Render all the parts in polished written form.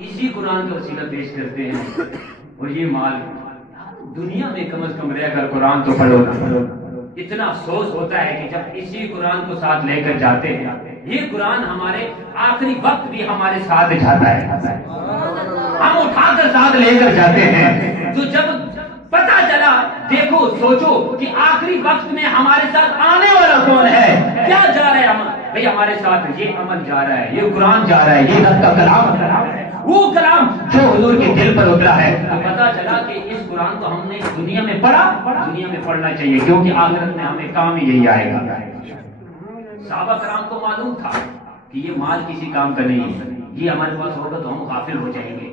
اسی قرآن کا وسیلہ پیش کرتے ہیں اور یہ مال دنیا میں کم از کم رہ کر قرآن تو پڑھو نا. اتنا افسوس ہوتا ہے کہ جب اسی قرآن کو ساتھ لے کر جاتے ہیں, یہ قرآن ہمارے آخری وقت بھی ہمارے ساتھ جاتا ہے, ہم اٹھا کر ساتھ لے کر جاتے ہیں. تو جب پتا چلا, دیکھو سوچو کہ آخری وقت میں ہمارے ساتھ آنے والا کون ہے, کیا جا رہا ہے عمل بھائی ہمارے ساتھ, یہ عمل جا رہا ہے, یہ قرآن جا رہا ہے, یہ رب کا کلام ہے, وہ کلام جو حضور کے دل پر اترا ہے. تو پتا چلا کہ اس قرآن کو ہم نے دنیا میں پڑھا, دنیا میں پڑھنا چاہیے کیونکہ آخرت میں ہمیں کام ہی یہی آئے گا. صحابہ کرام کو معلوم تھا کہ یہ مال کسی کام کا نہیں ہے, یہ ہمارے پاس ہوگا تو ہم غافل ہو جائیں گے.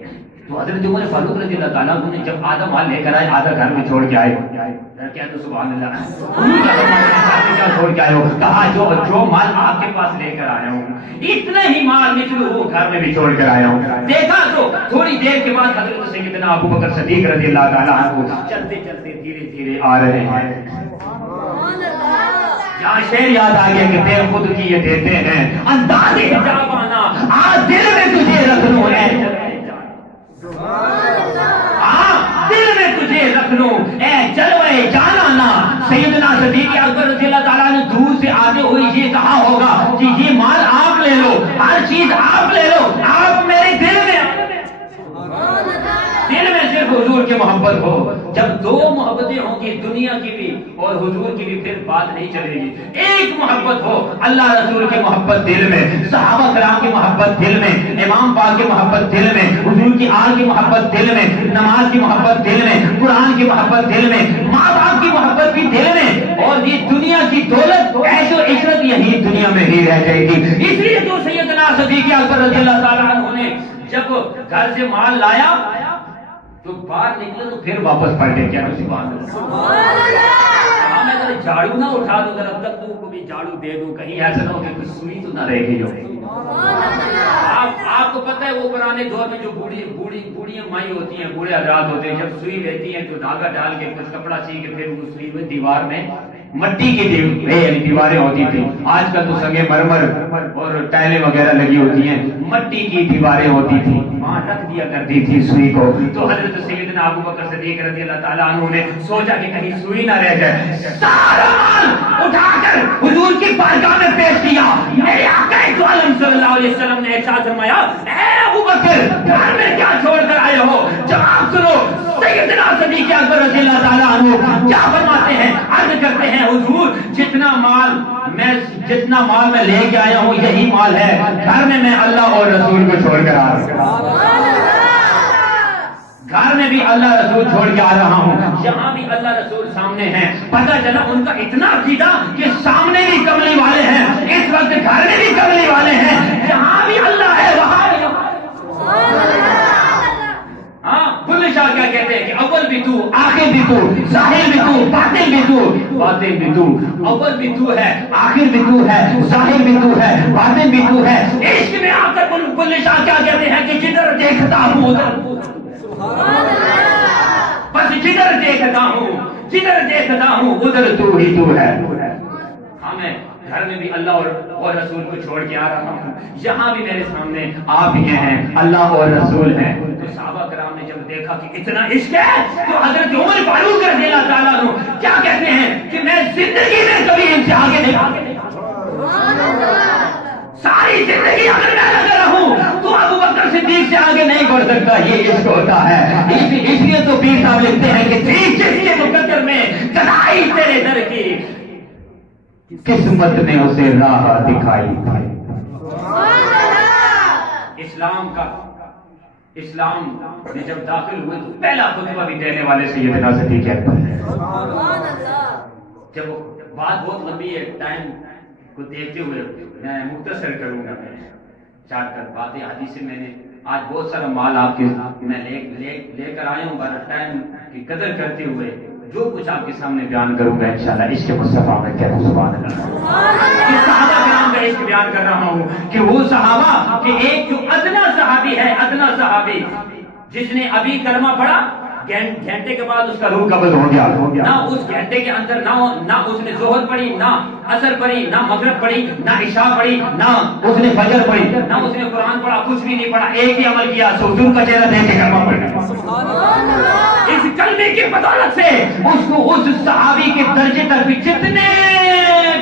تو حضرت عمر فاروق رضی اللہ تعالیٰ عنہ نے جب آدھا مال لے کر آئے, آدھا گھر میں چھوڑ کے آئے, کیا تو سبحان اللہ, کیا چھوڑ کے آئے ہو, کہا جو مال آپ کے پاس لے کر آیا ہوں اتنا ہی مال مثل وہ گھر میں بھی چھوڑ کر آیا ہوں. دیکھا تو تھوڑی دیر کے بعد حضرت سیدنا ابو بکر صدیق رضی اللہ تعالیٰ عنہ چلتے چلتے دھیرے دھیرے آ رہے ہیں. یہاں شعر یاد آ گیا کہ تیرے خود کی یہ دیتے ہیں انداز حجاب آنا, آج دل میں تجھے رکھ لوں, دل میں تجھے رکھ لوں اے جلوے جانانا. سیدنا صدیق اکبر رضی اللہ تعالیٰ نے دور سے آتے ہوئے یہ کہا ہوگا کہ یہ مال آپ لے لو, ہر چیز آپ لے لو, آپ میرے دل میں صرف حضور کی محبت ہو. جب دو محبتیں ہوں گی, دنیا کی بھی اور حضور کی بھی, پھر بات نہیں چلے گی. ایک محبت ہو, اللہ رسول کی محبت دل میں, صحابہ کرام کی محبت دل میں, امام پاک کی محبت دل میں, حضور کی آل کی محبت دل میں, نماز کی محبت دل میں, قرآن کی محبت دل میں, ماں باپ کی محبت بھی دل میں, اور یہ دنیا کی دولت عیش و عشرت یہی دنیا میں ہی رہ جائے گی. اس لیے تو سیدنا صدیق اکبر رضی اللہ تعالیٰ عنہ نے جب گھر سے مال لایا تو باہر نکلے تو پھر واپس پلٹے. کیا سبحان اللہ, میں ذرا جھاڑو نہ اٹھا دوں, ذرا تک تو کو بھی جھاڑو دے دوں, کہیں ایسا نہ ہو کہ کچھ سوئی تو نہ رہے گی. جو آپ کو پتہ ہے وہ پرانے دور میں جو بوڑھی مائی ہوتی ہیں, بوڑھے حضرات ہوتے ہیں, جب سوئی لیتی ہیں تو دھاگا ڈال کے کچھ کپڑا سی کے پھر وہ سوئی میں دیوار میں مٹی کی دیواریں ہوتی تھی. آج کل تو سنگے مرمر اور ٹائلیں وغیرہ لگی ہوتی ہیں, مٹی کی دیواریں ہوتی تھی, وہاں رکھ دیا کرتی تھی سوئی کو. تو حضرت سیدنا ابو بکر صدیق رضی اللہ تعالیٰ عنہ نے سوچا کہ کہیں سوئی نہ رہ جائے, سارا مال اٹھا کر حضور کی بارگاہ میں پیش کیا. میرے آقا دو عالم صلی اللہ علیہ وسلم نے ارشاد فرمایا, اے ابو بکر گھر میں کیا چھوڑ کر آئے ہو؟ جواب سنو. سیدنا صدیق اکبر رضی اللہ تعالیٰ عنہ کیا فرماتے ہیں, عرض کرتے ہیں حضور جتنا مال میں لے کے آیا ہوں یہی مال ہے, گھر میں اللہ اور رسول کو چھوڑ کر آ رہا ہوں, گھر میں بھی اللہ رسول چھوڑ کے آ رہا ہوں, یہاں بھی اللہ رسول سامنے ہیں. پتہ چلا ان کا اتنا عقیدہ کہ سامنے بھی کملی والے ہیں, اس وقت گھر میں بھی کملی والے ہیں, جہاں بھی اللہ ہے وہاں بھی. بلے شاہ کیا کہتے ہیں کہ اول بھی تو, آخر بھی تو, ظاہر بھی تو, باطن بھی تو, باطن بھی تو. اول بھی تو ہے, آخر بھی تو ہے, ظاہر بھی تو ہے, باطن بھی تو ہے. عشق میں آ کر بلے شاہ کیا کہتے ہیں کہ جدھر دیکھتا ہوں ادھر, بس جدھر دیکھتا ہوں ادھر تو ہی تو ہے. ہمیں گھر میں بھی اللہ اور رسول کو چھوڑ کے آ رہا ہوں, یہاں بھی میرے سامنے آپ ہی ہیں, اللہ اور رسول ہیں. تو صحابہ کرام نے جب دیکھا کہ اتنا عشق ہے تو حضرت عمر فاروق رضی اللہ تعالیٰ عنہ کیا کہتے ہیں کہ میں زندگی میں کبھی ان سے آگے نہیں, ساری زندگی اگر میں لگا رہوں تو ابو بکر صدیق سے آگے نہیں بڑھ سکتا. یہ عشق ہوتا ہے. اس لیے تو پیر صاحب لکھتے ہیں کہ جس کے مقدر میں کڑائی تیرے در کی قسمت نے اسے راہ دکھائی. اسلام میں جب داخل ہوئے تو پہلا خطبہ بھی دینے والے سیدنا صدیق اکبر ہیں. جب بات بہت لمبی ہے, ٹائم کو دیکھتے ہوئے میں مختصر کروں گا. میں چار کر باتیں حدیث سے میں نے آج بہت سارا مال آپ کے میں لے کر آیا ہوں, ٹائم کی قدر کرتے ہوئے جو کچھ آپ کے سامنے بیان کروں گا انشاءاللہ اس کے مصطفیٰ میں کہہ دوں سبحان اللہ. صحابہ کرام کا عشق بیان کر رہا ہوں کہ وہ صحابہ کہ ایک جو ادنا صحابی ہے, ادنا صحابی جس نے ابھی کلمہ پڑھا, گھنٹے کے بعد اس کا روح قبض ہو گیا. نہ اس گھنٹے کے اندر نہ اس نے ظہر پڑھی، نہ عصر پڑھی، نہ مغرب پڑھی، نہ عشاء پڑھی، نہ اس نے فجر پڑھی، نہ اس نے قرآن پڑھا، کچھ بھی نہیں پڑھا. ایک ہی عمل کیا، حضور کا چہرہ دیکھ کے کلمہ پڑھ گیا. اس کلمے کی بدولت سے اس کو اس صحابی کے درجے تک بھی جتنے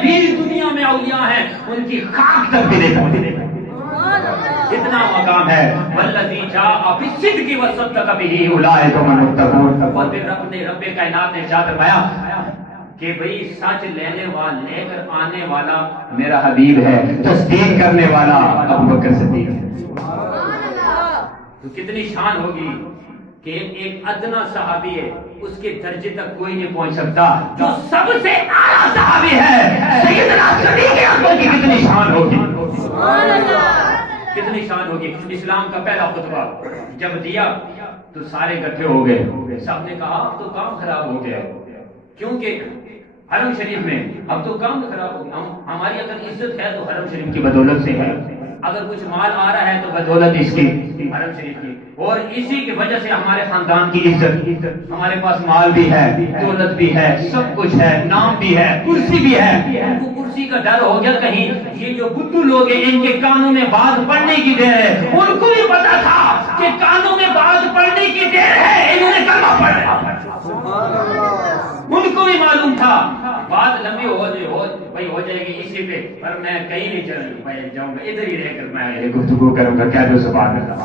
بھی دنیا میں اولیاء ہیں ان کی خاک تک بھی نہیں پہنچے. اتنا مقام ہے. والذی جاء بالصدق وصدق به اولئک هم المتقون. اور پھر رب کائنات نے ارشاد فرمایا کہ بھئی سچ لے کر آنے والا میرا حبیب ہے، تصدیق کرنے والا ابو بکر صدیق ہے. تو کتنی شان ہوگی کہ ایک ادنا صحابی ہے، اس کے درجے تک کوئی نہیں پہنچ سکتا. جو سب سے اعلیٰ صحابی ہے سیدنا صدیق اکبر کی کتنی شان ہوگی، کتنی شان ہوگی. اسلام کا پہلا خطبہ جب دیا تو سارے اکٹھے ہو گئے. سب نے کہا اب تو کام خراب ہو گیا، کیونکہ حرم شریف میں اب تو کام خراب ہو گیا. ہماری اگر عزت ہے تو حرم شریف کی بدولت سے ہے، اگر کچھ مال آ رہا ہے تو بدولت اس کی حرم شریف کی، اور اسی کی وجہ سے ہمارے خاندان کی عزت. ہمارے پاس مال بھی ہے، دولت بھی ہے، سب کچھ ہے، نام بھی ہے، کرسی بھی ہے. ان کو کرسی کا ڈر ہو گیا کہیں یہ جو بدھو لوگ ہیں ان کے کانوں میں بات پڑھنے کی دیر ہے. ان کو بھی پتا تھا کہ کانوں میں بات پڑھنے کی دیر ہے، انہوں نے کلمہ پڑھا. ان کو بھی معلوم تھا بات لمبی ہو جائے گی اسی پہ، پر میں کہیں نہیں جاؤں گا، ادھر ہی رہ کر میں گفتگو کروں گا. کیا جو سبحان اللہ.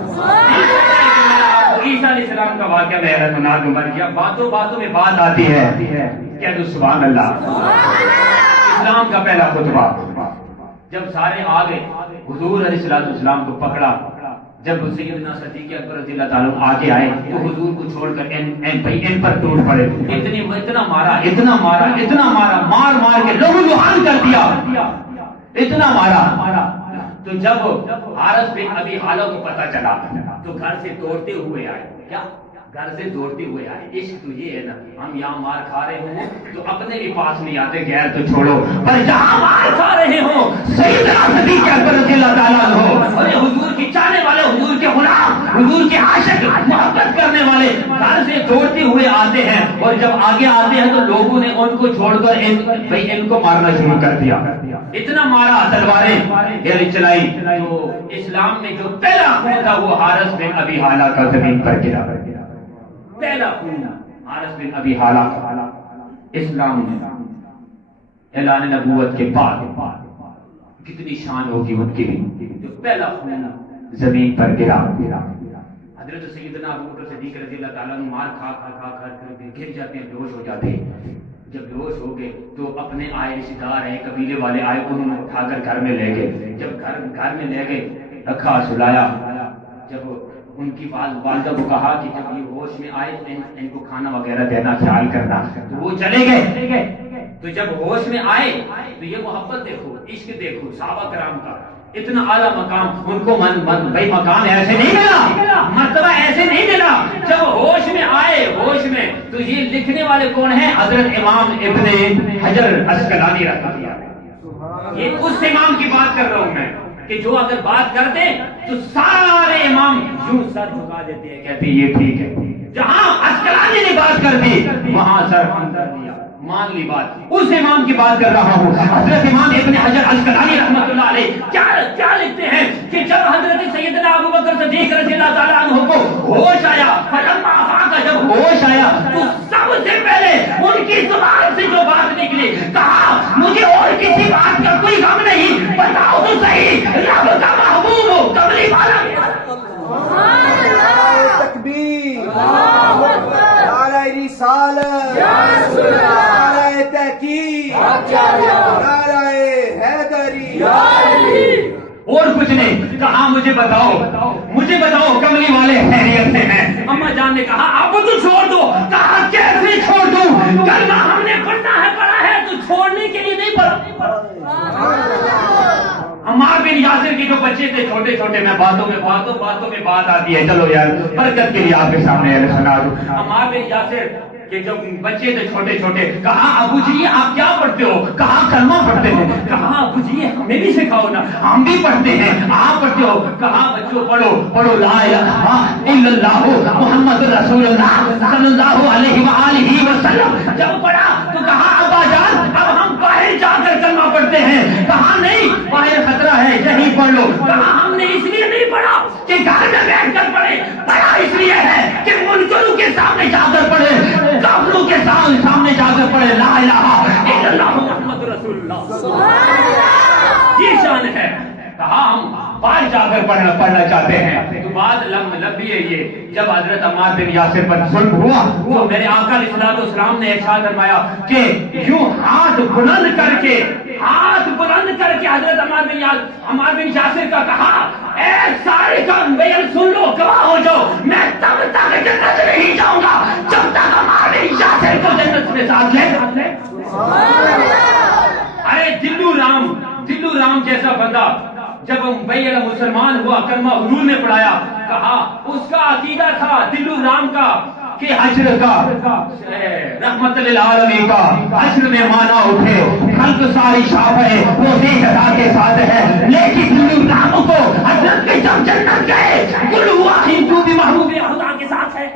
عیسیٰ علیہ السلام کا واقعہ میں سنا دوں گا. کیا باتوں میں بات آتی ہے. کیا جو سبحان اللہ. اسلام کا پہلا خطبہ جب سارے آ گئے، حضور علیہ السلام کو پکڑا. جب سیدنا صدیق اکبر رضی اللہ تعالیٰ آگے آئے تو حضور کو چھوڑ کر ان پر ٹوٹ پڑے. اتنا مارا مار کے لہو لہان کر دیا، اتنا مارا. تو جب حارث بن ابی حالہ کو پتا چلا تو گھر سے دوڑتے ہوئے آئے. کیا گھر سے دوڑتے ہوئے آئے. عشق تو یہ ہے نا، ہم یہاں مار کھا رہے ہوں تو اپنے بھی پاس نہیں آتے، غیر تو چھوڑو، پر جہاں مار کھا رہے ہوں سیدنا صدیق اکبر رضی اللہ تعالیٰ عنہ اور حضور کی چاہنے والے، حضور کے غلام، حضور کے عاشق، محبت کرنے والے گھر سے دوڑتے ہوئے آتے ہیں. اور جب آگے آتے ہیں تو لوگوں نے ان کو چھوڑ کر ان کو مارنا شروع کر دیا. اتنا مارا، تلواریں چلائی. تو اسلام میں جو پہلا خون تھا وہ حارث بن ابی حالہ کا زمین پر گرا. پہلا خون حارث بن ابی حالہ کا. اسلام میں اعلان نبوت کے بعد کتنی شان ہوگی ان کی، جو پہلا خون زمین پر گرا. حضرت سیدنا ابو بکر صدیق رضی اللہ تعالیٰ عنہ مار کھا کر گر جاتے ہیں، بیہوش ہو جاتے ہیں. جب بیہوش ہو گئے تو اپنے آئے رشتے دار ہیں، قبیلے والے آئے، انہوں نے اٹھا کر گھر میں لے گئے. جب گھر میں لے گئے، رکھا، سلایا. جب ان کی والدہ کو کہا کہ جب یہ ہوش میں آئے تو ان کو کھانا وغیرہ دینا، خیال کرنا، تو وہ چلے گئے. تو جب ہوش میں آئے تو یہ محبت دیکھو، عشق دیکھو صحابہ کرام کا، اتنا اعلیٰ مقام ان کو. بھائی مقام ایسے نہیں ملا، مرتبہ ایسے نہیں ملا. جب ہوش میں آئے، ہوش میں، تو یہ لکھنے والے کون ہیں؟ حضرت امام ابن حجر عسقلانی رحمۃ اللہ علیہ. یہ اس امام کی بات کر رہا ہوں میں کہ جو اگر بات کرتے تو سارے امام یوں سر جھکا دیتے ہیں، کہتے ہیں یہ ٹھیک ہے. جہاں عسقلانی نے بات کر دی وہاں سر کر دیا، مان لی بات. اس امام کی بات کر رہا ہوں، حضرت امام ابن حجر عسقلانی رحمۃ اللہ علیہ. کیا لکھتے ہیں کہ جب حضرت سیدنا ابو بکر صدیق رضی اللہ تعالیٰ عنہ کو ہوش آیا، فلما افاق، جب ہوش آیا تو سب سے پہلے ان کی زبان سے جو بات نکلی، کہا مجھے اور کسی بات کا کوئی غم نہیں، بتاؤ تو صحیح رب کا محبوب کملی والا. تکبیر، نعرہ رسالت، نعرہ تحقیق، نعرہ حیدری. اور کچھ نہیں کہا. مجھے بتاؤ کملی والے خیریت سے ہیں. اما جان نے کہا اب تو چھوڑ دو. کہا کیسے چھوڑ دوں؟ کلمہ ہم نے پڑھا ہے تو چھوڑنے کے لیے نہیں پڑھا. عمار بن یاسر کے جو بچے تھے چھوٹے چھوٹے، میں باتوں میں بات آتی ہے، چلو یار برکت کے لیے آپ کے سامنے سنا دوں. عمار بن یاسر کہ جو بچے تھے چھوٹے چھوٹے، کہا ابو جی آپ کیا پڑھتے ہو؟ کہا کلمہ پڑھتے ہیں. کہا ابو جی ہمیں بھی سکھاؤ نا، ہم بھی پڑھتے ہیں. آپ پڑھتے ہو؟ کہا بچوں پڑھو لا الہ الا اللہ محمد رسول اللہ صلی اللہ علیہ وآلہ وسلم. جب پڑھا تو کہا ابا جان اب ہم باہر جا کر کلمہ پڑھتے ہیں. کہا نہیں باہر خطرہ ہے، یہیں پڑھ لو. کہا ہم نے اس لیے نہیں پڑھا کہ گھر میں بیٹھ کر پڑھے، پڑھا اس لیے ہے کہ منکروں کے سامنے جا کر پڑھے، کافروں کے سامنے جا کر پڑھے لا الہ الا اللہ محمد رسول اللہ. سبحان اللہ، یہ شان ہے. کہا ہم باہر جا کر پڑھنا چاہتے ہیں. تو بات لمبی ہے یہ. جب حضرت عمار بن یاسر پر ظلم ہوا تو میرے آقا علیہ الصلوۃ والسلام نے ارشاد فرمایا کہ یوں ہاتھ بلند کر کے حضرت عمار بن یاسر کا کہا اے سارے کا بیان سن لو، گواہ ہو جاؤ، میں تب تک جنت نہیں جاؤں گا جب تک عمار بن یاسر کو جنت میں ساتھ لے. ارے دلو رام جیسا بندہ جب بیعت مسلمان ہوا، کلمہ حضور نے پڑھایا، کہا اس کا عقیدہ تھا دلو رام کا کہ حشر کا رحمت للعالمین کا حشر میں مانا اٹھے، خلق ساری شافعے وہ جزا کے ساتھ ہے. لیکن دلو رام کو حضرت کے جب جنت گئے کل ہوا ہندو بھی محبوب خدا کے ساتھ ہے.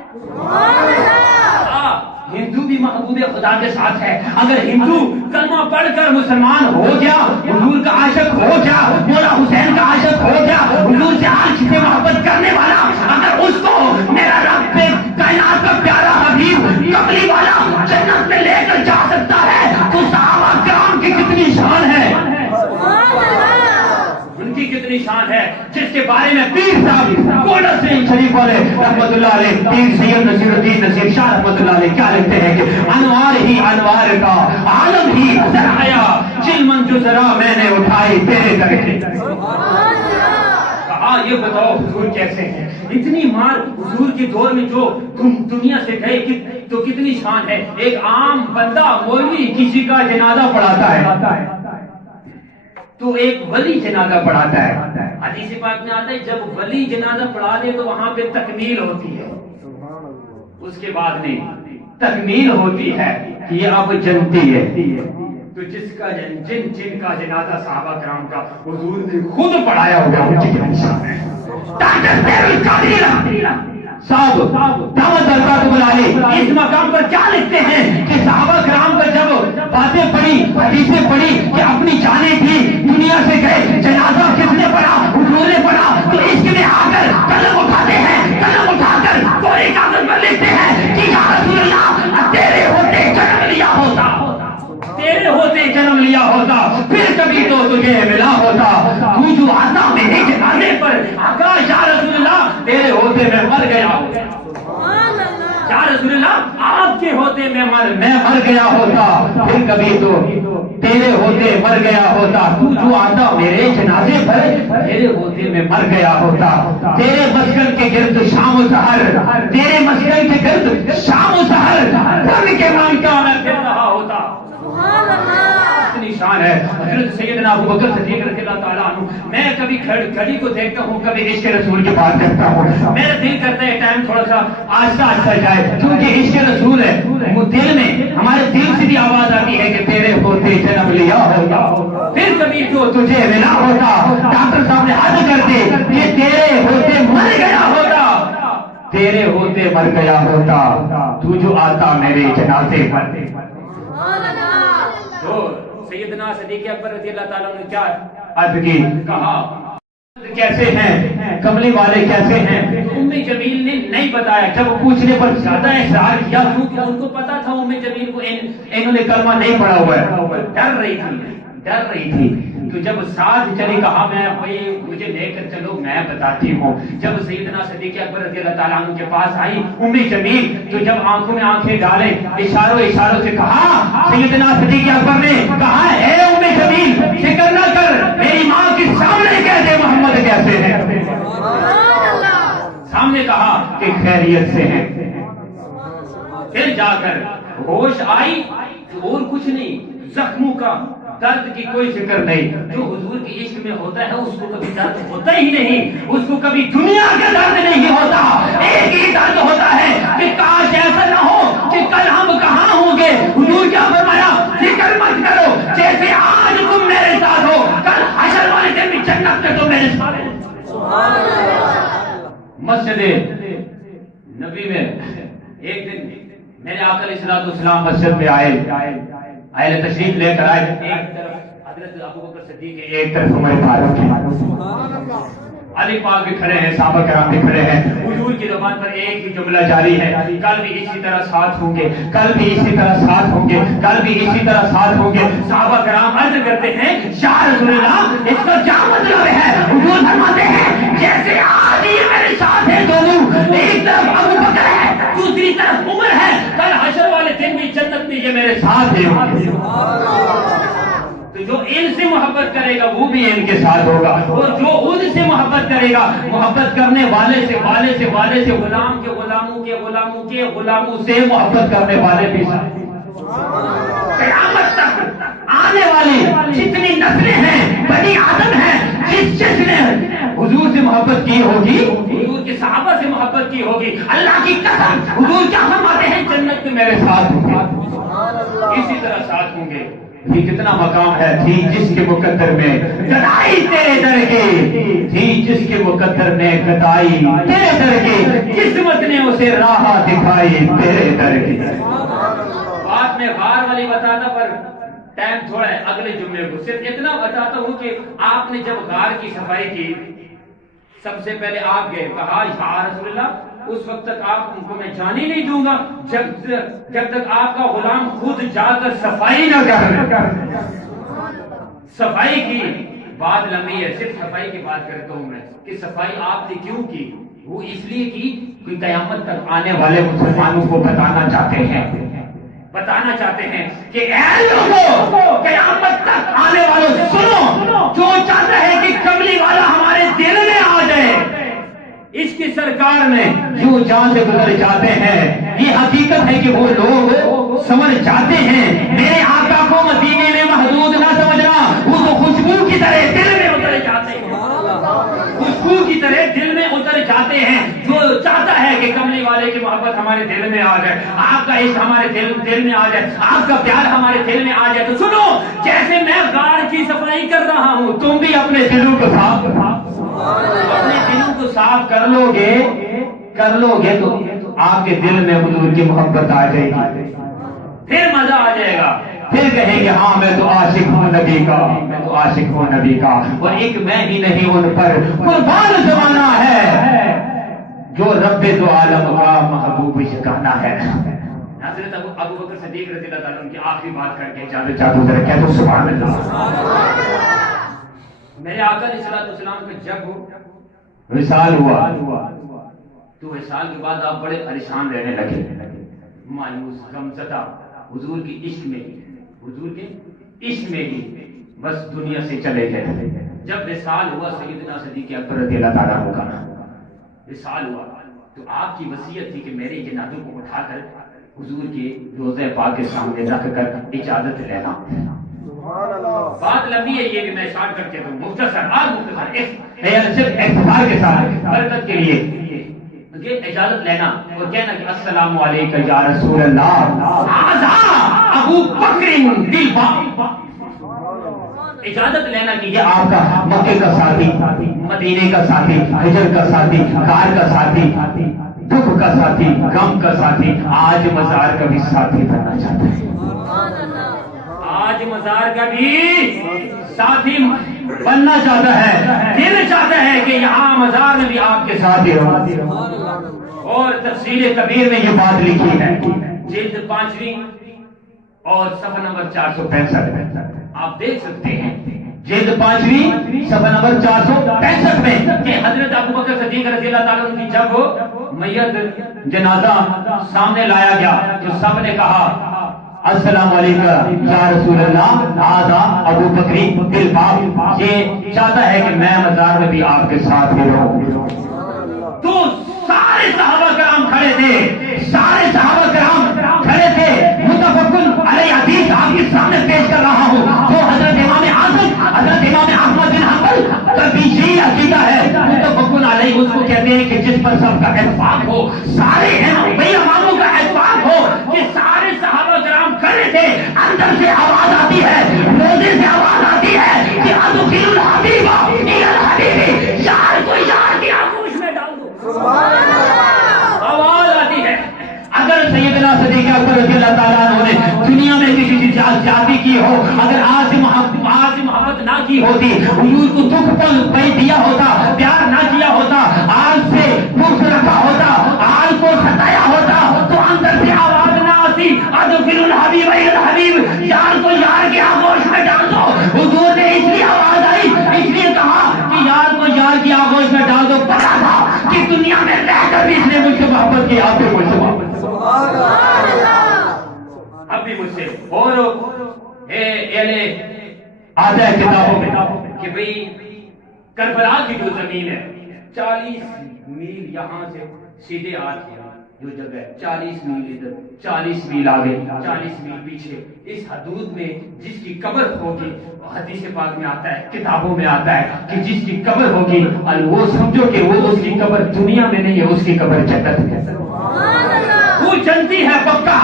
ہندو بھی محبوب خدا کے ساتھ ہے. اگر ہندو کلمہ پڑھ کر مسلمان ہو گیا، حضور کا عاشق ہو گیا، مولا حسین کا عاشق ہو گیا، حضور سے عاشق سے محبت کرنے والا، اگر اس کو میرا رب پہ کائنات کا پیارا حبیب کملی والا جنت میں لے کر جا سکتا ہے تو صحابہ کرام کی کتنی شان ہے، ان کی کتنی شان ہے، جس کے بارے میں پیر صاحب کوڑا سنگھ شریف والے رحمت اللہ علیہ، پیر سید نصیر الدین نصیر شاہ رحمت اللہ علیہ کیا لکھتے ہیں کہ انوار ہی انوار کا عالم ہی نظر آیا، چلمن جو ذرا میں نے اٹھائی تیرے کر کے. کہا یہ بتاؤ حضور کیسے ہیں؟ اتنی مار حضور کے دور میں جو دنیا سے گئے تو کتنی شان ہے. ایک عام بندہ مولوی کسی کا جنازہ پڑھاتا ہے تو ایک ولی جنازہ پڑھاتا ہے. حدیث پاک میں آتا ہے جب ولی جنازہ پڑھا دے تو وہاں پہ تکمیل ہوتی ہے، اس کے بعد نہیں تکمیل ہوتی ہے کہ یہ اب جنتی ہے. تو جن کا جنازہ صحابہ کرام کا حضور نے خود پڑھایا ہوگا ان کی کتنی شان ہے. صاحب دعوت دربار بلا لے اس مقام پر کیا لکھتے ہیں کہ صحابہ کرام پر جب باتیں پڑھی، حدیثیں پڑھی کہ اپنی جانیں تھی دنیا سے گئے، جنازہ کس نے پڑھا؟ حضور نے پڑھا. تو اس کے لیے آ کر قلم اٹھاتے ہیں، قلم اٹھا کر کوئی کاغذ پر لکھتے ہیں کہ یا رسول اللہ تیرے ہوتے جنم لیا ہوتا، تیرے ہوتے جنم لیا ہوتا پھر کبھی تو تجھے ملا ہوتا. تو جو آتا میرے جنازے پر آقا یا رسول اللہ تیرے ہوتے میں مر گیا، یا رسول اللہ آپ کے ہوتے میں مر گیا ہوتا پھر کبھی تو تیرے ہوتے مر گیا ہوتا. تو جو آتا میرے جنازے پر تیرے ہوتے میں مر گیا ہوتا. تیرے مسکن کے گرد شام و سحر، تیرے مسکن کے گرد شام و سحر رب کے مان کا میں پھر رہا ہوتا. اتنی شان ہے حضرت سیدنا ابو بکر صدیق رضی اللہ تعالیٰ عنہ. میں کبھی گھڑی کو دیکھتا ہوں، کبھی عشق رسول کی بات کرتا ہوں، میرا دل کرتا ہے ٹائم تھوڑا سا آہستہ جائے کیونکہ عشق رسول ہے. وہ دل میں ہمارے دل سے بھی آواز آتی ہے کہ تیرے ہوتے جنم لیا ہوتا پھر کبھی تو تجھے ملا ہوتا. ڈاکٹر صاحب نے حد کر دی کہ تیرے ہوتے مر گیا ہوتا، تیرے ہوتے مر گیا ہوتا تو جو آتا میرے جنازے پر. تو سیدنا صدیق اکبر رضی اللہ تعالیٰ نے کیا عرض کی، کہا کیسے ہیں کملی والے کیسے ہیں؟ ام جمیل نے نہیں بتایا. جب پوچھنے پر زیادہ اصرار کیا کیونکہ ان کو پتا تھا ام جمیل کو انہوں نے کلمہ نہیں پڑھا ہوا ہے، ڈر رہی تھی. تو جب ساتھ چلی کہا میں مجھے لے کر چلو میں بتاتی ہوں. جب سیدنا صدیق اکبر رضی اللہ تعالیٰ عنہ کے پاس آئی ام جمیل تو جب آنکھوں میں آنکھیں ڈالے اشاروں سے کہا، سیدنا صدیق اکبر نے کہا اے ام جمیل فکر نہ کر، میری ماں کے سامنے کہہ دے محمد کیسے ہیں. سامنے کہا کہ خیریت سے ہیں. پھر جا کر ہوش آئی اور کچھ نہیں، زخموں کا درد کی کوئی فکر نہیں. جو حضور کے عشق میں ہوتا ہے اس کو کبھی درد ہوتا ہی نہیں, اس کو کبھی دنیا کا درد نہیں ہوتا. ایک ہی درد ہوتا ہے کہ کاش ایسا نہ ہو کہ کل ہم کہاں ہوں گے. حضور کیا فرمایا, فکر مت کرو, جیسے آج تم میرے ساتھ ہو کل حشر والے دن بھی جنت میں تم میرے ساتھ ہو. مسجد نبی میں ایک دن میرے آقا علیہ الصلوۃ والسلام مسجد میں آئے, اہل تشریف لے کر آئے. ایک طرف حضرت ابو بکر صدیق ہے, ایک طرف عمر فاروق ہے, علی پاک بھی کھڑے ہیں, صحابہ کرام بھی کھڑے ہیں. حضور کی زبان پر ایک ہی جملہ جاری ہے, کل بھی اسی طرح ساتھ ہوں گے, کل بھی اسی طرح ساتھ ہوں گے, کل بھی اسی طرح ساتھ ہوں گے. صحابہ کرام عرض کرتے ہیں یا رسول اللہ اس کا کیا مطلب ہے؟ حضور فرماتے ہیں جیسے آج یہ میرے ساتھ ہے دونوں, ایک طرف ابو بکر ہے دوسری طرف عمر ہے, کل حشر والے دن بھی جنت میں یہ میرے ساتھ ہے. تو جو ان سے محبت کرے گا وہ بھی ان کے ساتھ ہوگا, اور جو ان سے محبت کرے گا, محبت کرنے والے سے غلام کے غلاموں کے غلاموں کے غلاموں سے محبت کرنے والے بھی ساتھ. قیامت تک آنے والی جتنی نسلیں ہیں, بنی آدم ہیں, جس نے حضور سے محبت کی ہوگی, حضور کے صحابہ سے محبت کی ہوگی, اللہ کی قسم حضور کیا فرماتے ہیں جنت میں میرے ساتھ ہوں گے, اسی طرح ساتھ ہوں گے. یہ کتنا مقام ہے, تھی جس کے مقدر میں گدائی تیرے در کی, تھی جس کے مقدر میں گدائی تیرے در کی, قسمت نے اسے راہ دکھائی تیرے در کی. بات میں غار والی بتاتا پر ٹائم تھوڑا ہے, اگلے جملے کو صرف اتنا بتاتا ہوں کہ آپ نے جب غار کی صفائی کی, سب سے پہلے آپ گئے, کہا یا رسول اللہ اس وقت تک آپ کو میں جان ہی نہیں دوں گا جب تک آپ کا غلام خود جا کر صفائی نہ کرے. صفائی کی بات لمبی ہے, صرف صفائی کی بات کرتا ہوں میں کہ صفائی آپ نے کیوں کی. وہ اس لیے کی کہ قیامت تک آنے والے مسلمانوں کو بتانا چاہتے ہیں کہ اے لوگوں, قیامت تک آنے والوں سنو, جو چاہتا ہے کہ کملی والا ہمارے دل میں آ جائے, اس کی سرکار میں جو جان سے گزر جاتے ہیں, یہ حقیقت ہے کہ وہ لوگ سمجھ جاتے ہیں میرے آقا کو مدینے میں محدود نہ سمجھنا, وہ تو خوشبو کی طرح دل میں اتر جاتے ہیں, خوشبو کی طرح دل میں اتر جاتے ہیں. جو چاہتا ہے کہ کملی والے کی محبت ہمارے دل میں آ جائے, آپ کا عشق ہمارے دل میں آ جائے, آپ کا پیار ہمارے دل میں آ جائے, تو سنو, جیسے میں غار کی صفائی کر رہا ہوں تم بھی اپنے دلوں کو صاف کر لو گے تو آپ کے دل میں حضور کی محبت آ جائے گی, پھر مزہ آ جائے گا, پھر کہیں گے ہاں میں تو عاشق ہوں نبی کا, میں تو عاشق ہوں نبی کا. اور ایک میں ہی نہیں ان پر قربان زمانہ ہے جو رب دو عالم کا محبوب شکانہ ہے. حضرت ابو بکر صدیق رضی اللہ تعالیٰ عنہ کی آخری بات کر کے اجازت چاہتا ہوں, ذرا کہہ دو سبحان اللہ. میرے آقا علیہ الصلوۃ والسلام کا جب وصال ہوا تو وصال کے بعد آپ بڑے پریشان رہنے لگے, مایوس, غمزدہ, حضور کے عشق میں ہی بس دنیا سے چلے گئے. جب وصال ہوا سیدنا صدیق اکبر رضی اللہ تعالیٰ عنہ کا وصال ہوا تو آپ کی وصیت تھی کہ میرے جنازوں کو اٹھا کر حضور کے روضہ پاک کے سامنے رکھ کر اجازت لینا. بات لمبی ہے, یہ بھی میں شارٹ کر کے دوں, مختصر صرف اختصار کے ساتھ برکت کے لیے اجازت لینا اور کہنا کہ السلام علیکم یا رسول اللہ, ابو بکر, اجازت لینا کہ یہ آپ کا مکے کا ساتھی, مدینے کا ساتھی, ہجر کا ساتھی, غار کا ساتھی, دکھ کا ساتھی, غم کا ساتھی, آج مزار کا بھی ساتھی بننا چاہتا ہے. آج مزار کا بھی ساتھی بننا چاہتا ہے, دل چاہتا ہے کہ یہاں مزار میں بھی آپ کے ساتھ ہی ہو. اور تفسیر کبیر میں یہ بات لکھی ہے, جلد 5 اور صفحہ نمبر 465, آپ دیکھ سکتے ہیں جلد 5 صفحہ نمبر 465 میں کہ حضرت ابو بکر صدیق رضی اللہ تعالیٰ عنہ کی جب میت جنازہ سامنے لایا گیا تو سب نے کہا السلام علیکم یا رسول اللہ, آزا ابو بکری دل باپ, یہ چاہتا ہے کہ میں مزار میں بھی آپ کے ساتھ ہی رہوں. تو سارے صحابہ کرام کھڑے تھے, متفقن علیہ حدیث آپ کے سامنے پیش کر رہا ہوں, جو حضرت یہی عقیدہ ہے متفقن علیہ، اس کو کہتے ہیں کہ جس پر سب کا اتفاق ہو، سارے بھائی اماموں کا اتفاق ہو کہ سارے صحابہ کرام کھڑے تھے، اندر سے آواز آتی ہے، روزے سے آواز آتی ہے کہ ادخلوا الحبیب الی الحبیب، یار کو یار کی آغوش میں ڈال دو، آواز آتی ہے۔ اگر سیدنا صدیق اکبر رضی اللہ تعالیٰ عنہ نے دنیا میں کسی سے زیادتی کی ہو، اگر آج سے محبت نہ کی ہوتی، حضور کو دکھ پل دیا ہوتا، پیار نہ کیا ہوتا، آج سے بغض رکھا ہوتا، آج کو ستایا ہوتا، تو اندر سے آواز نہ آتی ادخلوا الحبیب الی الحبیب، یار کو یار کے آغوش میں ڈال دو۔ حضور نے اس لیے آواز آئی، اس لیے کہا کہ یار کو یار کی آغوش میں ڈال دو، پتا تھا کہ دنیا میں رہ کر بھی اس نے مجھ سے محبت کی، آپ سے مجھ سے محبت، اب بھی مجھ سے۔ اور آتا ہے کتابوں میں کہ بھئی کربلا کی جو زمین ہے 40 میل یہاں سے سیدھے آج جو جگہ ہے 40 میل ادھر، 40 میل آگے، 40 میل پیچھے، اس حدود میں جس کی قبر ہوگی، حدیث پاک میں آتا ہے، کتابوں میں آتا ہے کہ جس کی قبر ہوگی وہ سمجھو کہ وہ اس کی قبر دنیا میں نہیں ہے، اس کی قبر جنت میں ہے، وہ جنتی ہے پکا۔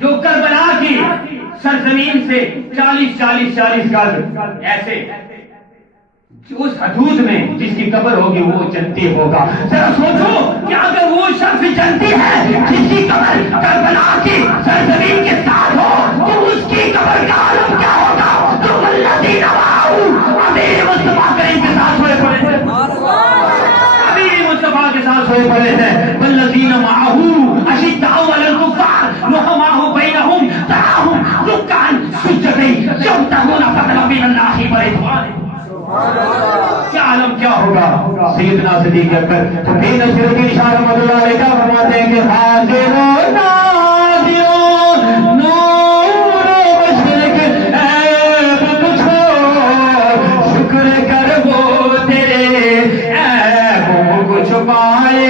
جو کربلا کی سرزمین سے 40 گز ایسے اس حدود میں جس کی قبر ہوگی وہ جنتی ہوگا۔ ذرا سوچو کہ اگر وہ شخص جنتی ہے جس کی قبر کربلا کی سرزمین کے ساتھ ہو تو اس کی قبر کا عالم کیا ہوگا؟ تو والذین معه، امیر مصطفیٰ کریم کے ساتھ سوئے پڑے ہیں، امیر مصطفیٰ کے ساتھ سوئے پڑے ہیں، والذین معه اشداء علی الکفار رحماء بینہم تراہم رکعا سجدا یبتغون فضلا من اللہ ورضوانہ۔ کیا عالم کیا ہوگا؟ سیدنا صدیق اکبر تو بے نصیر الدین شاہ رحمۃ اللہ علیہ کا فرماتے ہیں کہ حاضر و ناظر نور مشرق عیب تجھو، شکر کر وہ تیرے عیبوں کو چھپائے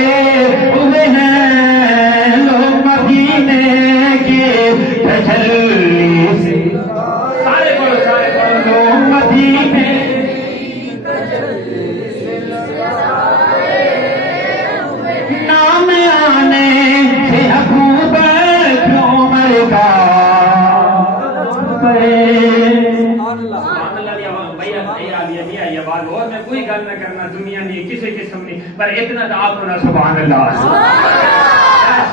ہوئے ہیں، لوگ مدینے کے تجلی سے، سارے پڑھو لوگ مدینے نام آنے سے ابو بکر عمر کا اور میں کوئی گل نہ کرنا، دنیا نہیں کسی قسم نہیں، پر اتنا تو آپ ہونا سبحان اللہ۔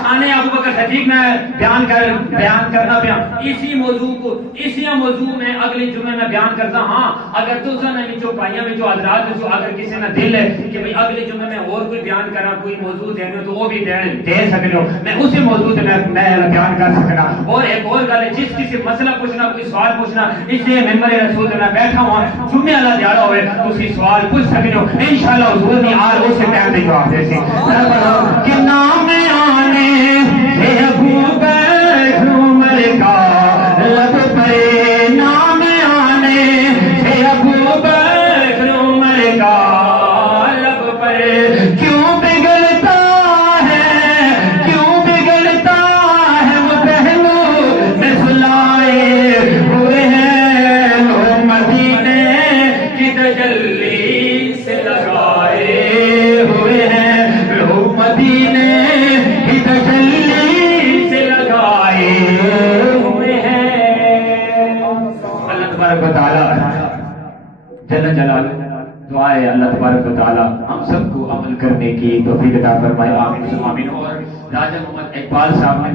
شان ابو بکر صدیق میں بیان کرنا اسی موضوع میں اگلے جمعے میں بیان کرتا۔ ہاں اگر تو پائیاں میں جو حضرات جو اگر کسی نے دل ہے کہ بھئی اگلے جمعے میں اور کوئی بیان کرنا، کوئی موضوع دینے تو وہ بھی دے سکتے ہو، میں اسی موضوع میں بیان کر سکنا۔ اور ایک اور گل ہے، جس کسی مسئلہ پوچھنا، کوئی سوال پوچھنا، اس لیے ممبر رسول میں بیٹھا ہوا، جمعے والا دیہڑا ہوئے تو اسی سوال پوچھ سکتے ہو، انشاءاللہ حضور نے آج اسے ٹائم دے جواب دے سی کہ نام آنے سے ابو بکر عمر کا لب پہ، نام آنے سے ابو بکر عمر کا لب پہ، کیوں بگڑتا ہے وہ پہلو میں سلائے ہوئے ہیں، لوگ مدینے کی تجلی سے لگائے ہوئے ہیں، لوگ مدینے کی تجلی سے لگائے ہوئے ہیں۔ اللہ تبارک و تعالی جل جلالہ، دعا ہے اللہ تبارک و تعالی ہم سب کو عمل کرنے کی توفیق عطا فرمائے، آمین ثم آمین۔ اور راجہ محمد اقبال صاحب نے